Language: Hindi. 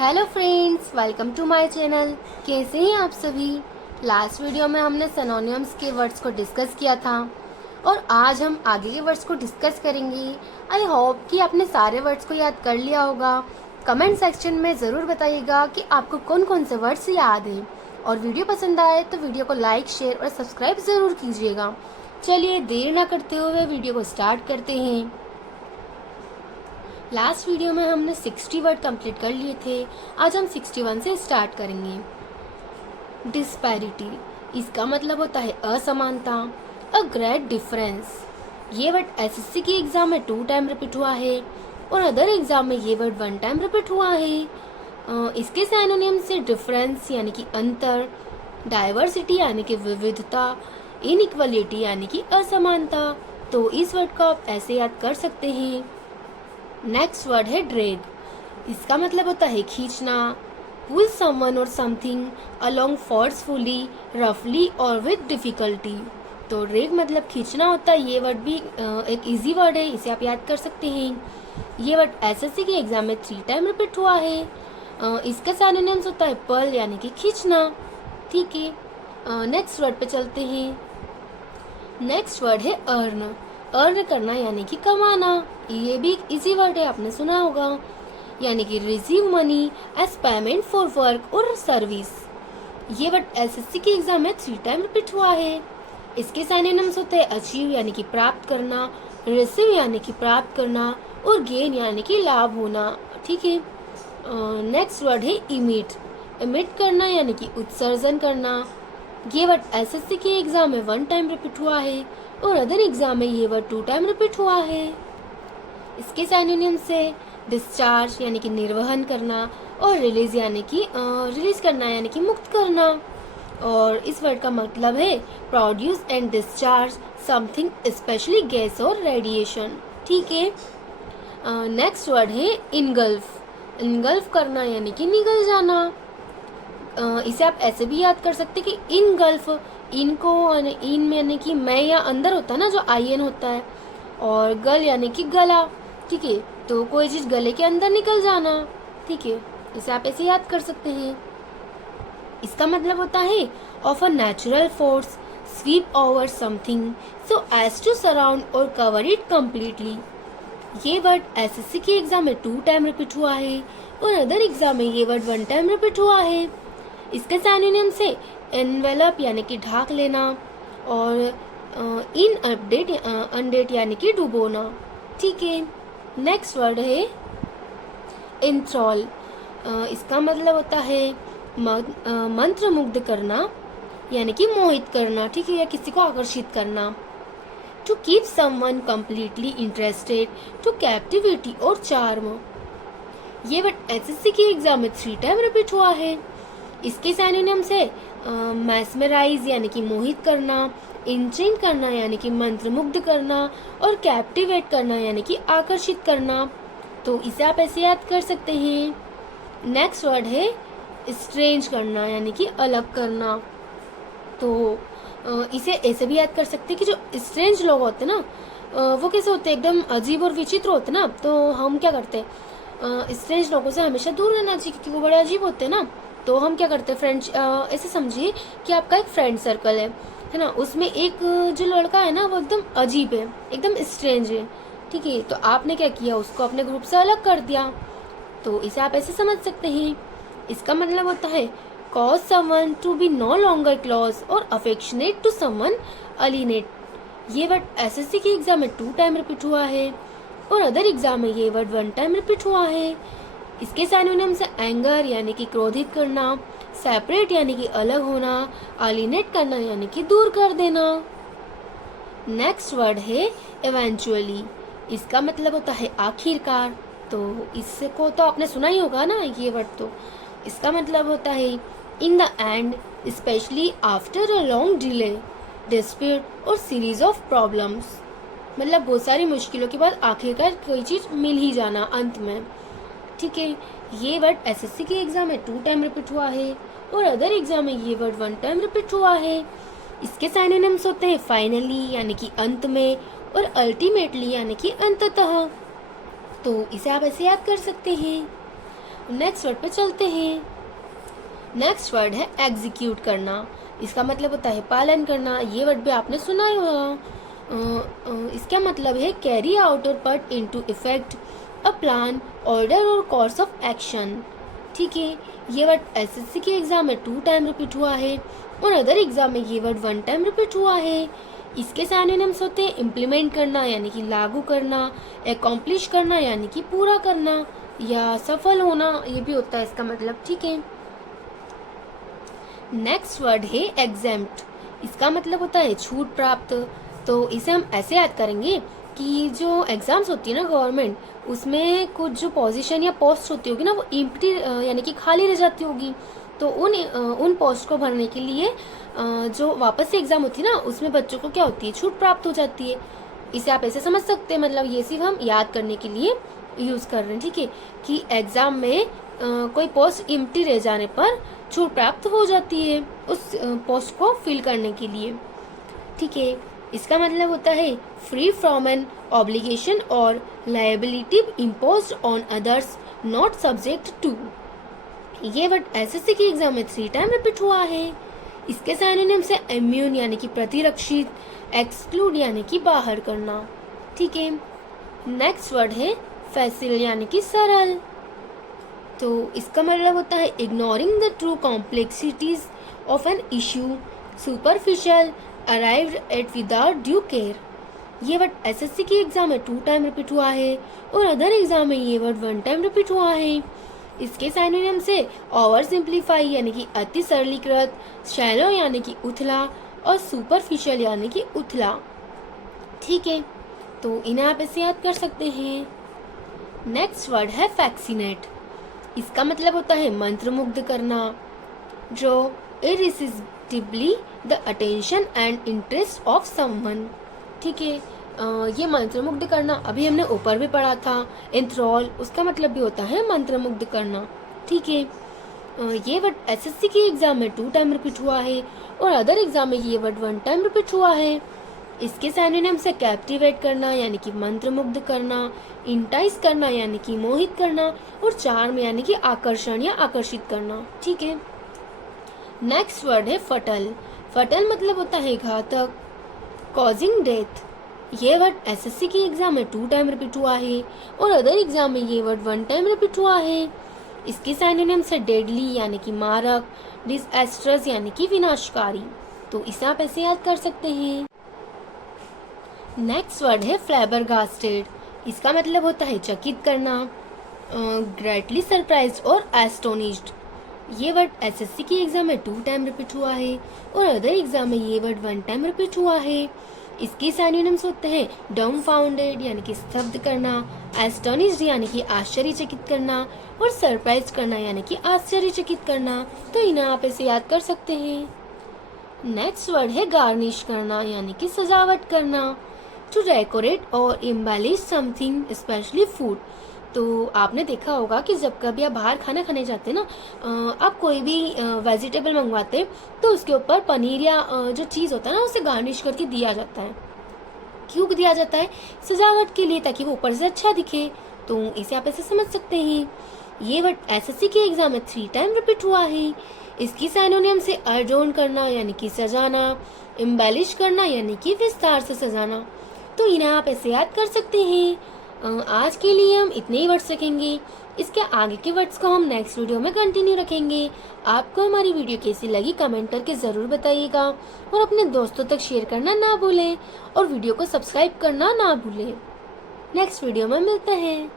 Hello friends, welcome to my channel. कैसे हैं आप सभी। लास्ट वीडियो में हमने सिनोनिम्स के वर्ड्स को डिस्कस किया था और आज हम आगे के वर्ड्स को डिस्कस करेंगे। आई होप कि आपने सारे वर्ड्स को याद कर लिया होगा। कमेंट सेक्शन में ज़रूर बताइएगा कि आपको कौन कौन से वर्ड्स याद हैं और वीडियो पसंद आए तो वीडियो को लाइक, शेयर और सब्सक्राइब ज़रूर कीजिएगा। चलिए देर ना करते हुए वीडियो को स्टार्ट करते हैं। लास्ट वीडियो में हमने 60 वर्ड कंप्लीट कर लिए थे। आज हम 61 से स्टार्ट करेंगे। डिस्पैरिटी, इसका मतलब होता है असमानता। अ ग्रेट डिफरेंस, ये वर्ड एसएससी की एग्जाम में 2 टाइम रिपीट हुआ है और अदर एग्जाम में ये वर्ड 1 टाइम रिपीट हुआ है। इसके सिनोनिम से डिफरेंस यानी कि अंतर, डाइवर्सिटी यानी कि विविधता, इनइक्वालिटी यानी कि असमानता। तो इस वर्ड को आप ऐसे याद कर सकते हैं। नेक्स्ट वर्ड है ड्रैग, इसका मतलब होता है खींचना। पुल समवन और समथिंग अलोंग फोर्सफुली, रफली और विद डिफिकल्टी। तो ड्रैग मतलब खींचना होता है। ये वर्ड भी एक इजी वर्ड है, इसे आप याद कर सकते हैं। ये वर्ड एसएससी के एग्जाम में 3 टाइम रिपीट हुआ है। इसका सिनोनिम्स होता है पल यानी कि खींचना। ठीक है, नेक्स्ट वर्ड पे चलते हैं। नेक्स्ट वर्ड है अर्न, अर्न करना यानी कि कमाना। ये भी एक इजी वर्ड है, आपने सुना होगा। यानी कि receive money as payment for work और सर्विस। ये वर्ड एसएससी के एग्जाम में 3 टाइम रिपीट हुआ है। इसके सिनोनिम्स होते हैं अचीव यानी कि प्राप्त करना, रिसीव यानी कि प्राप्त करना और गेन यानी कि लाभ होना। ठीक है, नेक्स्ट वर्ड है इमिट, इमिट करना यानी कि उत्सर्जन करना। ये वर्ड एसएससी के एग्जाम में 1 टाइम रिपीट हुआ है और अदर एग्जाम में ये वर्ड 2 टाइम रिपीट हुआ है। इसके सिनोनिम से डिस्चार्ज यानी कि निर्वहन करना और रिलीज यानी कि रिलीज करना यानी कि मुक्त करना। और इस वर्ड का मतलब है produce and discharge something, specially gas और रेडिएशन। ठीक है, नेक्स्ट वर्ड है इनगल्फ, इनगल्फ करना यानी कि निगल जाना। इसे आप ऐसे भी याद कर सकते कि इनगल्फ, इन को इन में यानी कि मैं या अंदर होता है ना, जो आईएन होता है, और गल यानी कि गला। ठीक है, तो कोई चीज गले के अंदर निकल जाना। ठीक है, इसे आप ऐसे याद कर सकते हैं। इसका मतलब होता है of a natural force sweep over something so as to surround और कवर इट कम्प्लीटली। ये वर्ड एसएससी के एग्जाम में 2 टाइम रिपीट हुआ है और अदर एग्जाम में ये वर्ड 1 टाइम रिपीट हुआ है। इसके सिनोनिम से एनवेलप यानी कि ढाक लेना और इन अपडेट अनडेट यानी कि डुबोना। ठीक है, नेक्स्ट वर्ड है इंथ्रॉल, इसका मतलब होता है मंत्र मुग्ध करना यानी कि मोहित करना। ठीक है, या किसी को आकर्षित करना। To keep someone completely interested, to captivity और चार्म। ये वर्ड एसएससी के एग्जाम में 3 टाइम रिपीट हुआ है। इसके सिनोनिम से मैस्मराइज यानी कि मोहित करना, इंट्रेन करना यानी कि मंत्रमुग्ध करना और कैप्टिवेट करना यानी कि आकर्षित करना। तो इसे आप ऐसे याद कर सकते हैं। नेक्स्ट वर्ड है स्ट्रेंज करना यानी कि अलग करना। तो इसे ऐसे भी याद कर सकते हैं कि जो स्ट्रेंज लोग होते हैं ना, वो कैसे होते हैं, एकदम अजीब और विचित्र होते हैं ना। तो हम क्या करते हैं, स्ट्रेंज लोगों से हमेशा दूर रहना चाहिए क्योंकि वो बड़े अजीब होते हैं ना। तो हम क्या करते हैं, फ्रेंड्स, ऐसे समझिए कि आपका एक फ्रेंड सर्कल है ना। उसमें एक जो लड़का है ना, वो एकदम अजीब है, एकदम स्ट्रेंज है। ठीक है, तो आपने क्या किया, उसको अपने ग्रुप से अलग कर दिया। तो इसे आप ऐसे समझ सकते हैं। इसका मतलब होता है cause someone to be no longer close और अफेक्शनेट टू समवन अलिनेट। ये वर्ड एसएससी के एग्जाम में 2 टाइम रिपीट हुआ है और अदर एग्जाम में ये वर्ड 1 टाइम रिपीट हुआ है। इसके सिनोनिम से एंगर यानी कि क्रोधित करना, सेपरेट यानी कि अलग होना, अलिनेट करना यानी कि दूर कर देना। नेक्स्ट वर्ड है इवेंचुअली, इसका मतलब होता है आखिरकार। तो इसको तो आपने सुना ही होगा ना ये वर्ड। तो इसका मतलब होता है in the end, specially after a long delay, dispute और सीरीज ऑफ प्रॉब्लम्स। मतलब बहुत सारी मुश्किलों के बाद आखिरकार कोई चीज मिल ही जाना अंत में। ठीक है, ये वर्ड एसएससी के एग्जाम में 2 टाइम रिपीट हुआ है और अदर एग्जाम में ये वर्ड 1 टाइम रिपीट हुआ है। इसके सिनोनिम्स होते हैं फाइनली यानी कि अंत में और अल्टीमेटली यानी कि अंततः। तो इसे आप ऐसे याद कर सकते हैं। नेक्स्ट वर्ड पे चलते हैं। नेक्स्ट वर्ड है एग्जीक्यूट करना। इसका मतलब होता है पालन करना। ये वर्ड भी आपने सुना ही होगा। इसका मतलब है कैरी आउट और put into effect a plan, order और कोर्स ऑफ एक्शन। ठीक है, ये वर्ड एसएससी के एग्जाम में 2 टाइम रिपीट हुआ है और अदर एग्जाम में ये वर्ड 1 टाइम रिपीट हुआ है। इसके सिनोनिम्स होते हैं इम्प्लीमेंट करना यानी कि लागू करना, अकॉम्प्लिश करना यानी कि पूरा करना, या सफल होना ये भी होता है इसका मतलब। ठीक है, नेक्स्ट वर्ड है एग्जेम्प्ट। इसका मतलब होता है छूट प्राप्त। तो इसे हम ऐसे याद करेंगे कि जो एग्जाम्स होती है ना गवर्नमेंट, उसमें कुछ जो पोजीशन या पोस्ट होती होगी ना वो एम्प्टी यानी कि खाली रह जाती होगी। तो उन पोस्ट को भरने के लिए जो वापस से एग्जाम होती है ना उसमें बच्चों को क्या होती है, छूट प्राप्त हो जाती है। इसे आप ऐसे समझ सकते हैं, मतलब ये सिर्फ हम याद करने के लिए यूज कर रहे हैं। ठीक है, कि एग्जाम में कोई पोस्ट एम्प्टी रह जाने पर छूट प्राप्त हो जाती है उस पोस्ट को फिल करने के लिए। ठीक है, इसका मतलब होता है फ्री फ्रॉम एन ऑब्लिगेशन और liability imposed on others not subject to. ये वर्ड एसएससी के एग्जाम में 3 टाइम रिपीट हुआ है। इसके सिनोनिम से इम्यून यानी कि प्रतिरक्षित, एक्सक्लूड यानी कि बाहर करना। ठीक है, नेक्स्ट वर्ड है फैसिल यानी कि सरल। तो इसका मतलब होता है ignoring the true complexities of an issue, superficial, arrived at without due care. ये वर्ड एसएससी के एग्जाम में 2 टाइम रिपीट हुआ है और अदर एग्जाम में ये वर्ड 1 टाइम रिपीट हुआ है। इसके सिनोनिम से ओवर सिंप्लीफाई यानी कि अति सरलीकृत, शैलो यानी कि उथला और सुपरफिशियल यानी कि उथला। ठीक है, तो इन्हें आप ऐसे याद कर सकते हैं। नेक्स्ट वर्ड है फैक्सीनेट। इसका मतलब होता है मंत्रमुग्ध करना, जो irresistibly the attention and interest of someone. ठीक है, ये मंत्रमुग्ध करना अभी हमने ऊपर भी पढ़ा था, एंथ्रॉल, उसका मतलब भी होता है मंत्रमुग्ध करना। ठीक है, ये वर्ड एसएससी के एग्जाम में 2 टाइम रिपीट हुआ है और अदर एग्जाम में ये वर्ड 1 टाइम रिपीट हुआ है। इसके सिनोनिम से कैप्टिवेट करना यानी कि मंत्रमुग्ध करना, इंटाइस करना यानी कि मोहित करना और चार्म यानी कि आकर्षण या आकर्षित करना। ठीक है, नेक्स्ट वर्ड है फटल। फटल मतलब होता है घातक, कॉजिंग डेथ। ये वर्ड एसएससी के एग्जाम में 2 टाइम रिपीट हुआ है और अदर एग्जाम में ये वर्ड 1 टाइम रिपीट हुआ है। इसके सिनोनिम से डेडली यानी कि मारक, डिसएस्ट्रस यानी कि विनाशकारी। तो इसे आप ऐसे याद कर सकते हैं। नेक्स्ट वर्ड है फ्लैबरगास्टेड। इसका मतलब होता है चकित करना, ग्रेटली सरप्राइज्ड और एस्टोनिश्ड। ये वर्ड एसएससी की एग्जाम में 2 टाइम रिपीट हुआ है और अदर एग्जाम में ये वर्ड 1 टाइम रिपीट हुआ है। इसके सिनोनिम्स होते हैं डम्बफाउंडेड यानी कि स्तब्ध करना, एस्टोनिश्ड यानी कि आश्चर्यचकित करना और सरप्राइज करना यानी कि आश्चर्यचकित करना। तो इन्हें आप ऐसे याद कर सकते हैं। नेक्स्ट वर्ड है गार्निश करना यानी कि सजावट करना, टू डेकोरेट और एम्बेलिश समथिंग स्पेशली फूड। तो आपने देखा होगा कि जब कभी आप बाहर खाना खाने जाते हैं ना, आप कोई भी वेजिटेबल मंगवाते हैं तो उसके ऊपर पनीर या जो चीज़ होता है ना उसे गार्निश करके दिया जाता है। क्यों दिया जाता है? सजावट के लिए, ताकि वो ऊपर से अच्छा दिखे। तो इसे आप ऐसे समझ सकते हैं। ये वर्ड एसएससी के एग्जाम में 3 टाइम रिपीट हुआ है। इसकी सिनोनिम से अडोर्न करना यानी कि सजाना, एम्बेलिश करना यानी कि विस्तार से सजाना। तो इन्हें आप ऐसे याद कर सकते हैं। आज के लिए हम इतने ही वर्ड्स रखेंगे। इसके आगे के वर्ड्स को हम नेक्स्ट वीडियो में कंटिन्यू रखेंगे। आपको हमारी वीडियो कैसी लगी कमेंट करके ज़रूर बताइएगा और अपने दोस्तों तक शेयर करना ना भूलें और वीडियो को सब्सक्राइब करना ना भूलें। नेक्स्ट वीडियो में मिलते हैं।